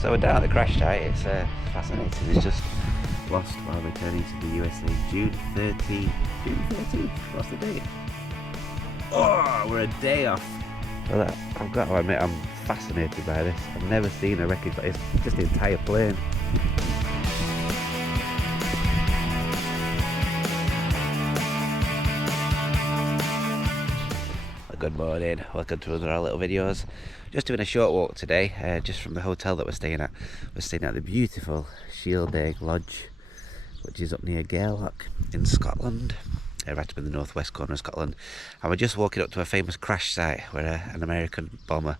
So we're down at the crash site. It's fascinating. It's just lost while returning to the USA. June 13th. June 13th? What's the date? Oh, we're a day off. Well, I've got to admit, I'm fascinated by this. I've never seen a wreckage like this. Just the entire plane. Good morning, welcome to another of our little videos. Just doing a short walk today, just from the hotel that we're staying at. We're staying at the beautiful Sheldaig Lodge, which is up near Gairloch in Scotland, right up in the northwest corner of Scotland. And we're just walking up to a famous crash site where an American bomber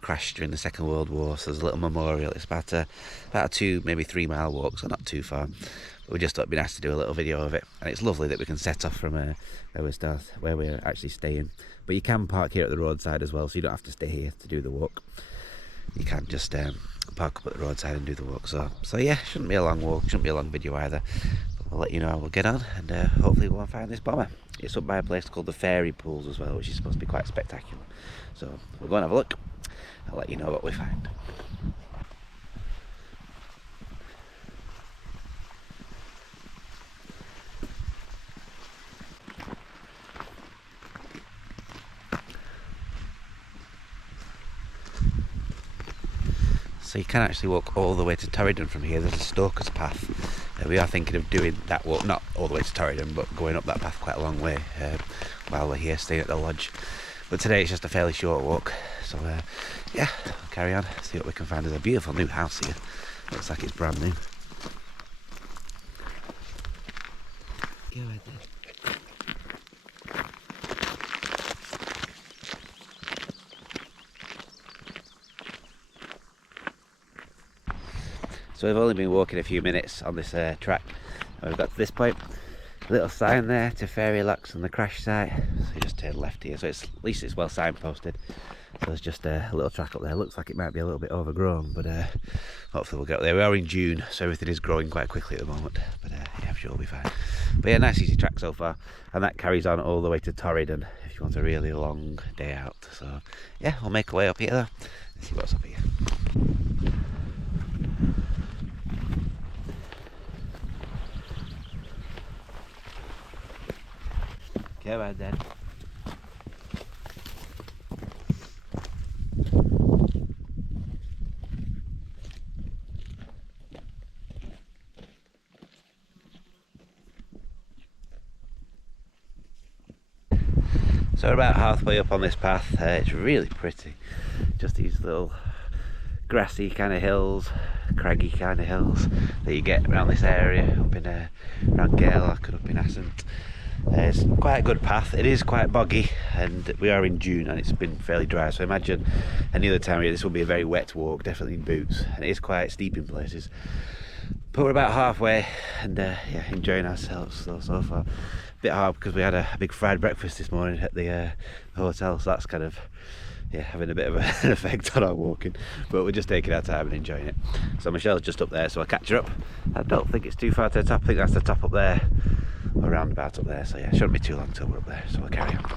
crashed during the Second World War. So there's a little memorial. It's about a 2, maybe 3 mile walk, so not too far. But we just thought it'd be nice to do a little video of it. And it's lovely that we can set off from where we're actually staying. But you can park here at the roadside as well, so you don't have to stay here to do the walk. You can just park up at the roadside and do the walk. So yeah, shouldn't be a long walk, shouldn't be a long video either. But we'll let you know how we'll get on, and hopefully we'll find this bomber. It's up by a place called the Fairy Pools as well, which is supposed to be quite spectacular. So we'll go and have a look. I'll let you know what we find. So you can actually walk all the way to Torridon from here. There's a Stoker's path. We are thinking of doing that walk, not all the way to Torridon, but going up that path quite a long way while we're here staying at the lodge. But today it's just a fairly short walk. So yeah, we'll carry on, see what we can find. There's a beautiful new house here. Looks like it's brand new. Go ahead there. So we've only been walking a few minutes on this track, and we've got to this point. A little sign there to Fairy Lochs on the crash site. So you just turn left here, so at least it's well signposted. So there's just a little track up there. Looks like it might be a little bit overgrown, but hopefully we'll get up there. We are in June, so everything is growing quite quickly at the moment. But yeah, I'm sure we'll be fine. But yeah, nice easy track so far, and that carries on all the way to Torridon if you want a really long day out. So yeah, we'll make our way up here though and see what's up here. Go ahead then. So we're about halfway up on this path. It's really pretty. Just these little grassy kind of hills, craggy kind of hills that you get around this area, up in around Gairloch and up in Ascent. It's quite a good path. It is quite boggy, and we are in June and it's been fairly dry, so I imagine any other time of year this will be a very wet walk, definitely in boots, and it is quite steep in places. But we're about halfway, and yeah, enjoying ourselves so far. A bit hard because we had a big fried breakfast this morning at the hotel, so that's kind of having a bit of an effect on our walking, but we're just taking our time and enjoying it. So Michelle's just up there, so I'll catch her up. I don't think it's too far to the top. I think that's the top up there, or roundabout up there, so yeah, it shouldn't be too long till we're up there, so we'll carry on.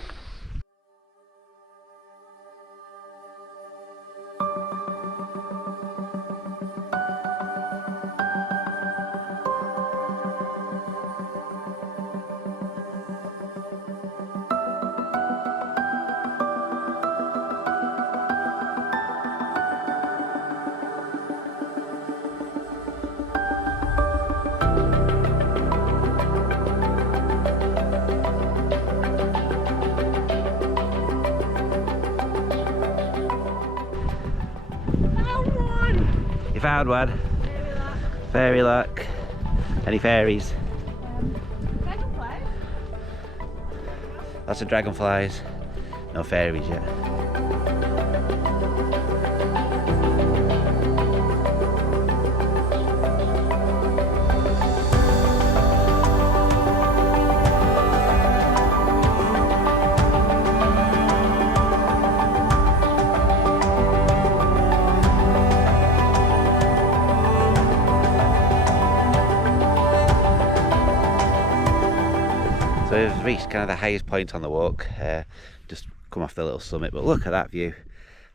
Found one. Fairy Loch. Any fairies? Dragonflies? Lots of dragonflies. No fairies yet. So we've reached kind of the highest point on the walk, just come off the little summit, but look at that view.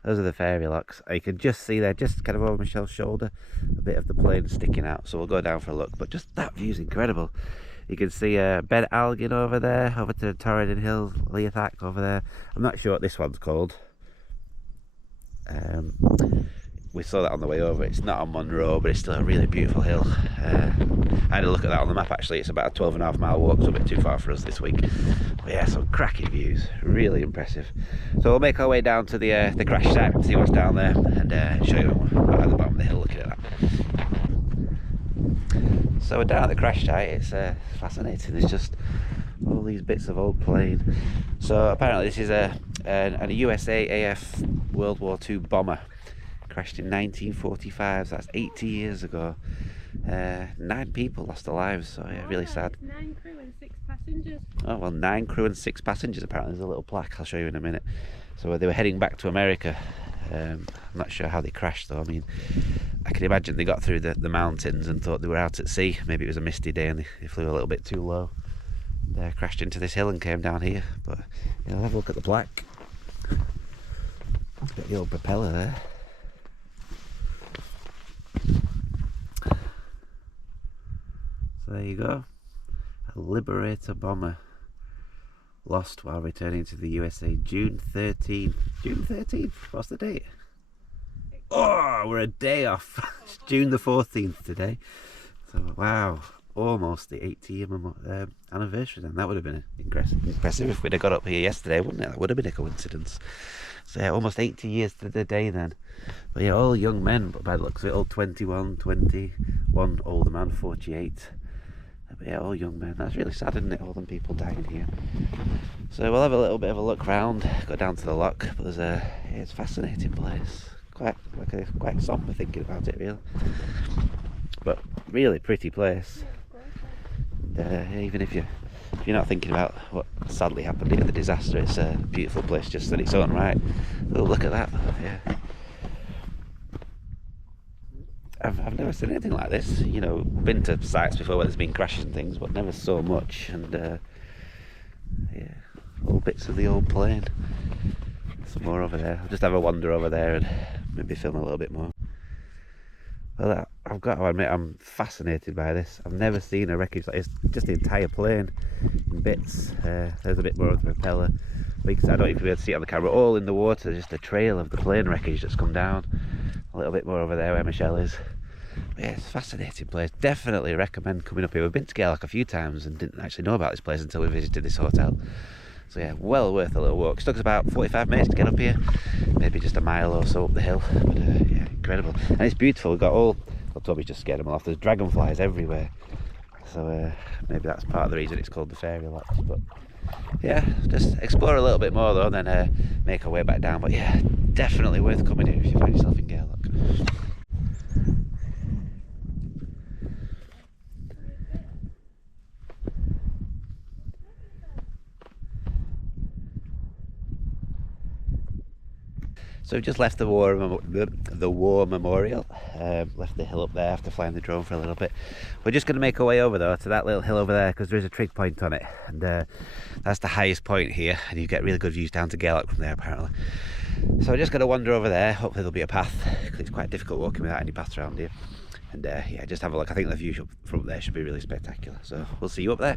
Those are the Fairy Lochs. You can just see there, just kind of over Michelle's shoulder, a bit of the plane sticking out. So we'll go down for a look. But just that view's incredible. You can see Ben Algin over there, over to Torridon Hill, Leothak over there. I'm not sure what this one's called. We saw that on the way over. It's not on Monroe, but it's still a really beautiful hill. I had a look at that on the map actually. It's about a 12.5 mile walk, so a bit too far for us this week. But yeah, some cracking views, really impressive. So we'll make our way down to the crash site and see what's down there, and show you at the bottom of the hill looking at that. So we're down at the crash site. It's fascinating. There's just all these bits of old plane. So apparently this is a USA AF World War II bomber. Crashed in 1945, so that's 80 years ago. 9 people lost their lives, so yeah, really sad. 9 crew and 6 passengers. Oh well, 9 crew and 6 passengers apparently. There's a little plaque I'll show you in a minute. So they were heading back to America. I'm not sure how they crashed though. I mean, I can imagine they got through the mountains and thought they were out at sea. Maybe it was a misty day and they flew a little bit too low. They crashed into this hill and came down here. But you know, have a look at the plaque. Got the old propeller there. So there you go, a Liberator bomber lost while returning to the USA June 13th. June 13th? What's the date? Oh, we're a day off. It's June the 14th today. So wow, almost the 80-year anniversary then. That would have been impressive if we'd have got up here yesterday, wouldn't it? That would have been a coincidence. So yeah, almost 80 years to the day then. But yeah, all young men, but by the looks of it, all 21, 20, one older man, 48. But yeah, all young men. That's really sad, isn't it? All them people dying here. So we'll have a little bit of a look round, go down to the loch. But there's it's a fascinating place. Quite somber thinking about it, really. But really pretty place. And, even if you're not thinking about what sadly happened here, the disaster, it's a beautiful place just in its own right. Oh, look at that! Yeah. I've never seen anything like this. You know, been to sites before where there's been crashes and things, but never so much. And yeah, all bits of the old plane. Some more over there. I'll just have a wander over there and maybe film a little bit more. Well, I've got to admit, I'm fascinated by this. I've never seen a wreckage like this. Just the entire plane in bits. There's a bit more of the propeller. I don't know if you'll be able to see it on the camera. All in the water, just a trail of the plane wreckage that's come down. A little bit more over there where Michelle is. But yeah, it's a fascinating place. Definitely recommend coming up here. We've been to Gairloch a few times and didn't actually know about this place until we visited this hotel. So yeah, well worth a little walk. It took us about 45 minutes to get up here. Maybe just a mile or so up the hill. But yeah, incredible. And it's beautiful. We've got well, Toby's just scared them all off. There's dragonflies everywhere. So maybe that's part of the reason it's called the Fairy Lochs. But yeah, just explore a little bit more though, then make our way back down. But yeah, definitely worth coming here if you find yourself in Gairloch. So we've just left the war memorial, left the hill up there after flying the drone for a little bit. We're just going to make our way over though to that little hill over there because there is a trig point on it, and that's the highest point here, and you get really good views down to Gairloch from there apparently. So we're just going to wander over there. Hopefully there'll be a path because it's quite difficult walking without any paths around here. And yeah, just have a look. I think the view from up there should be really spectacular. So we'll see you up there.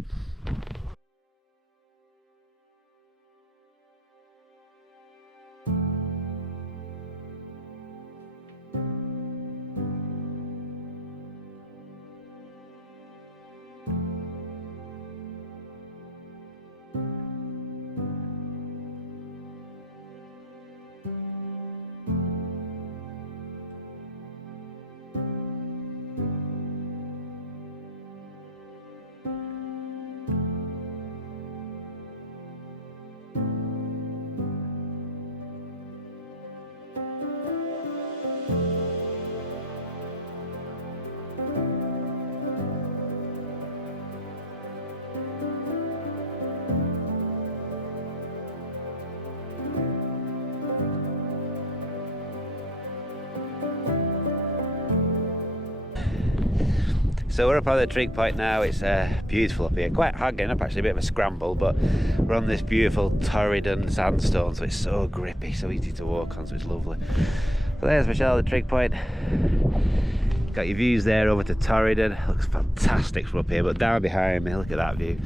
So we're up on the trig point now. It's beautiful up here, quite hard getting up actually, a bit of a scramble, but we're on this beautiful Torridon sandstone, so it's so grippy, so easy to walk on, so it's lovely. So there's Michelle, the trig point. Got your views there over to Torridon. Looks fantastic from up here, but down behind me, look at that view.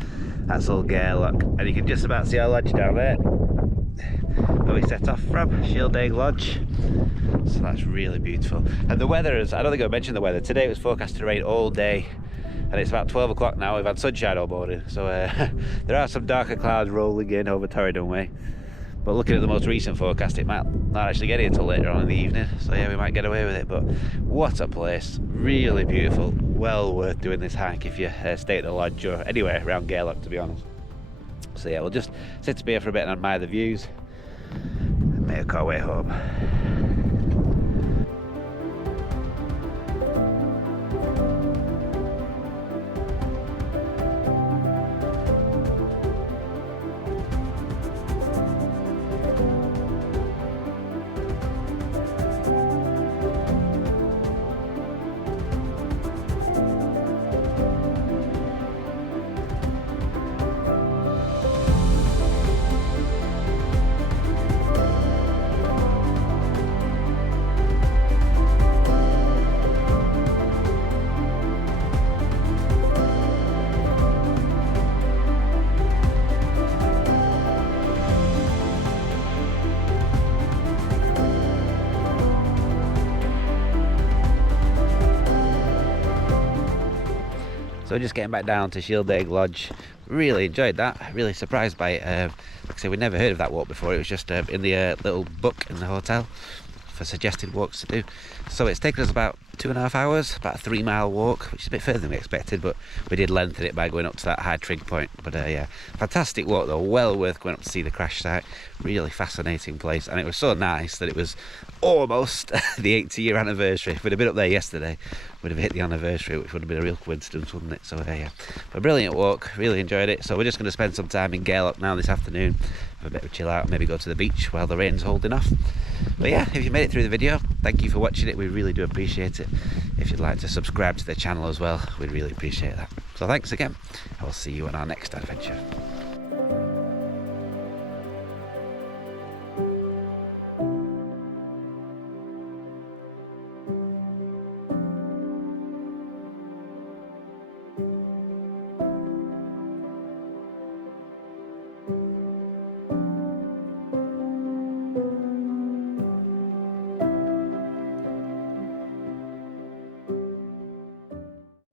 That's all Gairloch, and you can just about see our lodge down there where we set off from, Sheldaig Lodge. So that's really beautiful. And the weather is, I don't think I mentioned the weather. Today it was forecast to rain all day, and it's about 12 o'clock now. We've had sunshine all morning, so there are some darker clouds rolling in over Torridon way. But looking at the most recent forecast, it might not actually get here until later on in the evening. So yeah, we might get away with it. But what a place, really beautiful. Well worth doing this hike if you stay at the lodge or anywhere around Gairloch, to be honest. So yeah, we'll just sit here for a bit and admire the views and make our way home. So just getting back down to Sheldaig Lodge, really enjoyed that, really surprised by it. Like I say, we never heard of that walk before. It was just in the little book in the hotel for suggested walks to do. So it's taken us about 2.5 hours, about a 3-mile walk, which is a bit further than we expected, but we did lengthen it by going up to that high trig point. But yeah, fantastic walk though, well worth going up to see the crash site. Really fascinating place, and it was so nice that it was almost the 80-year anniversary. If we'd have been up there yesterday, we'd have hit the anniversary, which would have been a real coincidence, wouldn't it? So yeah, but a brilliant walk, really enjoyed it. So we're just going to spend some time in Gairloch now this afternoon, have a bit of a chill out, maybe go to the beach while the rain's holding off. But yeah, if you made it through the video, thank you for watching it, we really do appreciate it. If you'd like to subscribe to the channel as well, we'd really appreciate that. So thanks again, I will see you on our next adventure.